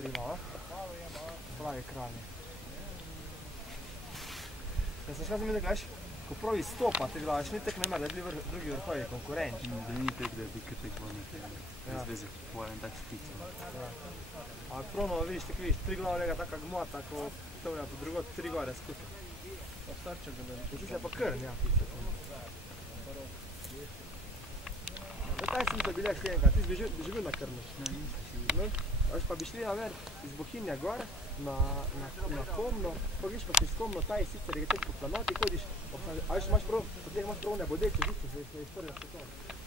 prima, pravi kralje. Ja sem še kaj da gledaš, ko pravi stopa, ti gledaš, ni tek namer, da je bili drugi vrhovi konkurenči. Da ni tek, da bi kaj teklo nekaj zveze, po en tak špice. A pravno vidiš, tako vidiš, tri glava lega taka gmota, ko tevlja po drugot, tri gore skupaj. Pa starče bi da... Počuš je pa krn, ja. Kaj si da bi lek šli enkrat, ti bi že bil na krnu? Ne, nisem še bil. Veš pa bi šli naver iz Bohinja gor na Komno, pa viš pa ti s Komno taj sicer je tek po planoti hodiš, a veš imaš prav, potem imaš prav nebodeče žice, zdaj iz prvega svetovne.